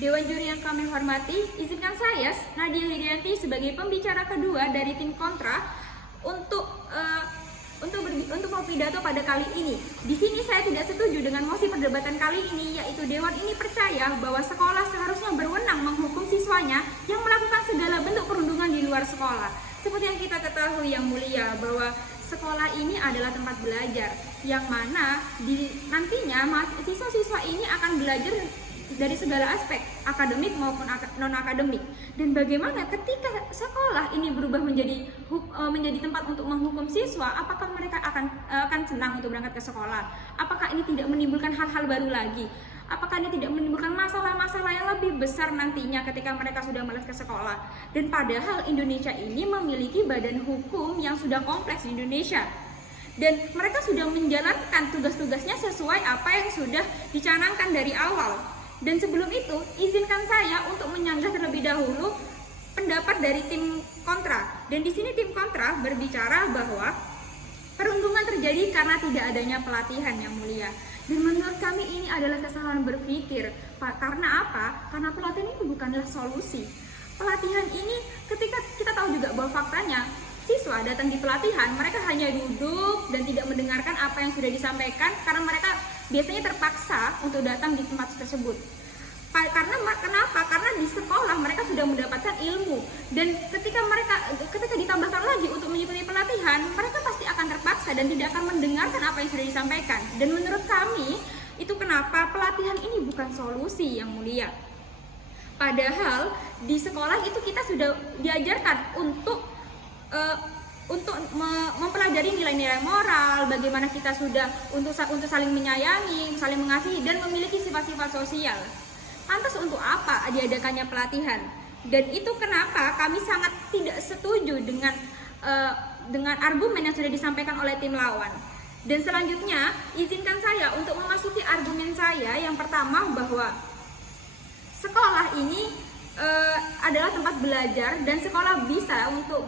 Dewan Juri yang kami hormati, izinkan saya, Nadia Hidianti, sebagai pembicara kedua dari tim kontra untuk pidato pada kali ini. Di sini saya tidak setuju dengan mosi perdebatan kali ini, yaitu Dewan ini percaya bahwa sekolah seharusnya berwenang menghukum siswanya yang melakukan segala bentuk perundungan di luar sekolah. Seperti yang kita ketahui yang mulia, bahwa sekolah ini adalah tempat belajar, yang mana nantinya siswa-siswa ini akan belajar dari segala aspek, akademik maupun non-akademik. Dan bagaimana ketika sekolah ini berubah menjadi tempat untuk menghukum siswa, apakah mereka akan senang untuk berangkat ke sekolah? Apakah ini tidak menimbulkan hal-hal baru lagi? Apakah ini tidak menimbulkan masalah-masalah yang lebih besar nantinya ketika mereka sudah malas ke sekolah? Dan padahal Indonesia ini memiliki badan hukum yang sudah kompleks di Indonesia. Dan mereka sudah menjalankan tugas-tugasnya sesuai apa yang sudah dicanangkan dari awal. Dan sebelum itu, izinkan saya untuk menyanggah terlebih dahulu pendapat dari tim kontra. Dan di sini tim kontra berbicara bahwa perundungan terjadi karena tidak adanya pelatihan yang mulia. Dan menurut kami ini adalah kesalahan berpikir. Karena apa? Karena pelatihan itu bukanlah solusi. Pelatihan ini, ketika kita tahu juga bahwa faktanya siswa datang di pelatihan, mereka hanya duduk dan tidak mendengarkan apa yang sudah disampaikan karena mereka biasanya terpaksa untuk datang di tempat tersebut. Kenapa? Karena di sekolah mereka sudah mendapatkan ilmu, dan ketika ditambahkan lagi untuk mengikuti pelatihan, mereka pasti akan terpaksa dan tidak akan mendengarkan apa yang sudah disampaikan. Dan menurut kami, itu kenapa pelatihan ini bukan solusi yang mulia. Padahal di sekolah itu kita sudah diajarkan untuk mempelajari nilai-nilai moral, bagaimana kita sudah untuk saling menyayangi, saling mengasihi, dan memiliki sifat-sifat sosial. Lantas untuk apa diadakannya pelatihan? Dan itu kenapa kami sangat tidak setuju dengan argumen yang sudah disampaikan oleh tim lawan. Dan selanjutnya, izinkan saya untuk memasuki argumen saya yang pertama, bahwa sekolah ini adalah tempat belajar dan sekolah bisa untuk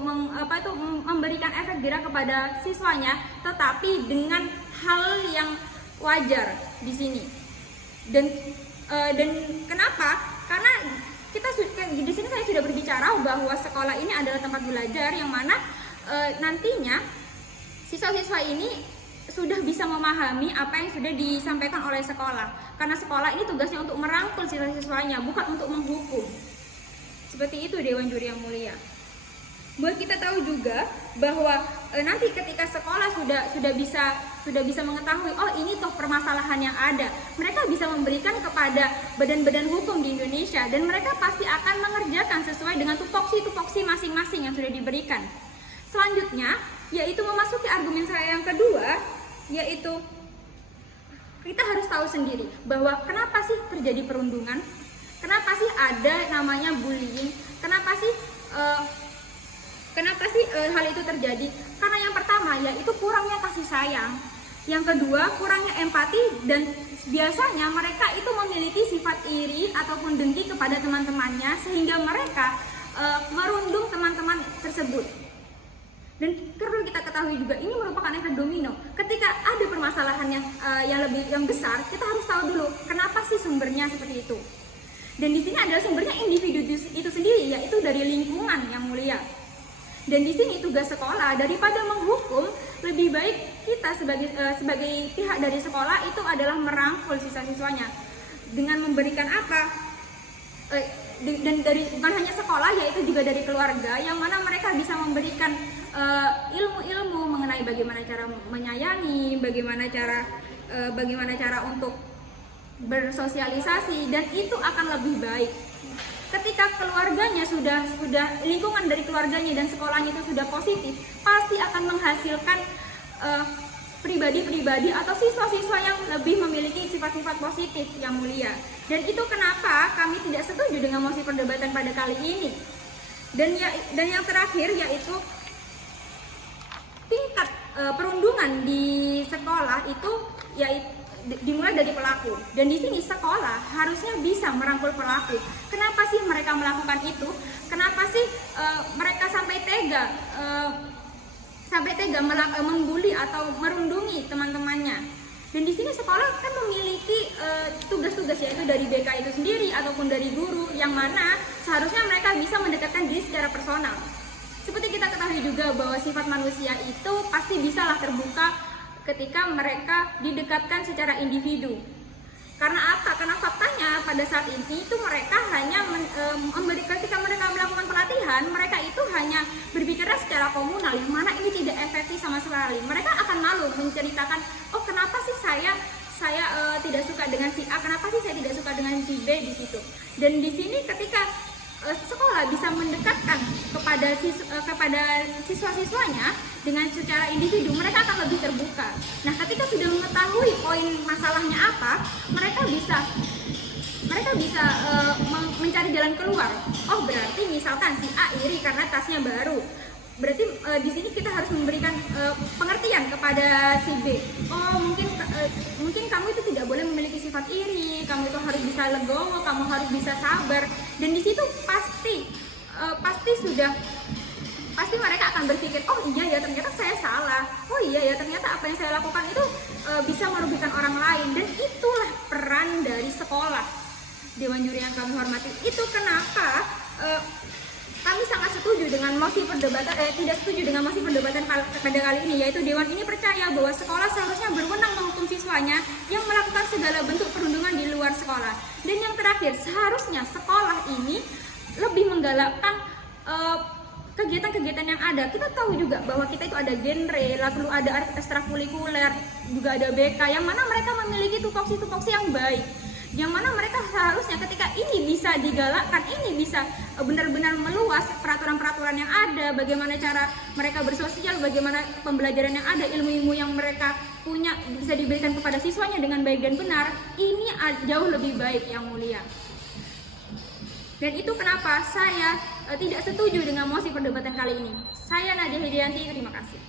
memberikan efek jerah kepada siswanya, tetapi dengan hal yang wajar di sini. Dan kenapa? Karena di sini saya sudah berbicara bahwa sekolah ini adalah tempat belajar yang mana nantinya siswa-siswa ini sudah bisa memahami apa yang sudah disampaikan oleh sekolah. Karena sekolah ini tugasnya untuk merangkul siswa-siswanya, bukan untuk menghukum. Seperti itu Dewan Juri yang mulia. Buat kita tahu juga bahwa nanti ketika sekolah sudah bisa mengetahui, oh ini toh permasalahan yang ada, mereka bisa memberikan kepada badan-badan hukum di Indonesia, dan mereka pasti akan mengerjakan sesuai dengan tupoksi masing-masing yang sudah diberikan. Selanjutnya, yaitu memasuki argumen saya yang kedua, yaitu kita harus tahu sendiri bahwa kenapa sih terjadi perundungan. Kenapa sih ada namanya bullying? Kenapa sih hal itu terjadi? Karena yang pertama yaitu kurangnya kasih sayang. Yang kedua, kurangnya empati, dan biasanya mereka itu memiliki sifat iri ataupun dengki kepada teman-temannya, sehingga mereka merundung teman-teman tersebut. Dan perlu kita ketahui juga, ini merupakan efek domino. Ketika ada permasalahan yang besar, kita harus tahu dulu kenapa sih sumbernya seperti itu. Dan di sini adalah sumbernya individu itu sendiri, yaitu dari lingkungan yang mulia. Dan di sini tugas sekolah, daripada menghukum, lebih baik kita sebagai pihak dari sekolah itu adalah merangkul siswa-siswanya dengan memberikan apa? Dan bukan hanya sekolah, yaitu juga dari keluarga, yang mana mereka bisa memberikan ilmu-ilmu mengenai bagaimana cara menyayangi, bagaimana cara untuk bersosialisasi, dan itu akan lebih baik. Ketika keluarganya sudah lingkungan dari keluarganya dan sekolahnya itu sudah positif, pasti akan menghasilkan pribadi-pribadi atau siswa-siswa yang lebih memiliki sifat-sifat positif yang mulia. Dan itu kenapa kami tidak setuju dengan mosi perdebatan pada kali ini. Dan yang terakhir yaitu tingkat perundungan di sekolah itu yaitu dimulai dari pelaku. Dan di sini sekolah harusnya bisa merangkul pelaku. Kenapa sih mereka melakukan itu? Kenapa sih mereka sampai tega membuli atau merundungi teman-temannya? Dan di sini sekolah kan memiliki tugas-tugas yaitu dari BK itu sendiri ataupun dari guru yang mana seharusnya mereka bisa mendekatkan diri secara personal. Seperti kita ketahui juga bahwa sifat manusia itu pasti bisalah terbuka ketika mereka didekatkan secara individu. Karena apa? Karena faktanya pada saat ini itu mereka hanya ketika mereka melakukan pelatihan, mereka itu hanya berbicara secara komunal, yang mana ini tidak efektif sama sekali. Mereka akan malu menceritakan, oh kenapa sih saya tidak suka dengan si A, kenapa sih saya tidak suka dengan si B di situ. Dan di sini ketika sekolah bisa mendekatkan kepada siswa-siswanya dengan secara individu, mereka akan lebih terbuka. Nah, ketika sudah mengetahui poin masalahnya apa, mereka bisa mencari jalan keluar. Oh, berarti misalkan si A iri karena tasnya baru. Berarti di sini kita harus memberikan pengertian kepada si B. Oh, mungkin kamu itu tidak boleh memiliki sifat iri, kamu itu harus bisa legowo, kamu harus bisa sabar. Dan di situ pasti mereka akan berpikir, oh iya ya ternyata saya salah, oh iya ya ternyata apa yang saya lakukan itu bisa merugikan orang lain. Dan itulah peran dari sekolah. Dewan Juri yang kami hormati, itu kenapa kami sangat setuju dengan mosi perdebatan, tidak setuju dengan mosi perdebatan pada kali ini, yaitu Dewan ini percaya bahwa sekolah seharusnya berwenang menghukum siswanya yang melakukan segala bentuk perundungan di luar sekolah. Dan yang terakhir, seharusnya sekolah ini lebih menggalakkan kegiatan-kegiatan yang ada. Kita tahu juga bahwa kita itu ada genre, lalu ada ekstrakurikuler, juga ada BK, yang mana mereka memiliki tupoksi-tupoksi yang baik, yang mana mereka seharusnya ketika ini bisa digalakkan, ini bisa benar-benar meluas peraturan-peraturan yang ada, bagaimana cara mereka bersosial, bagaimana pembelajaran yang ada, ilmu-ilmu yang mereka punya bisa diberikan kepada siswanya dengan baik dan benar, ini jauh lebih baik yang mulia. Dan itu kenapa saya tidak setuju dengan mosi perdebatan kali ini. Saya Nadia Hidianti, terima kasih.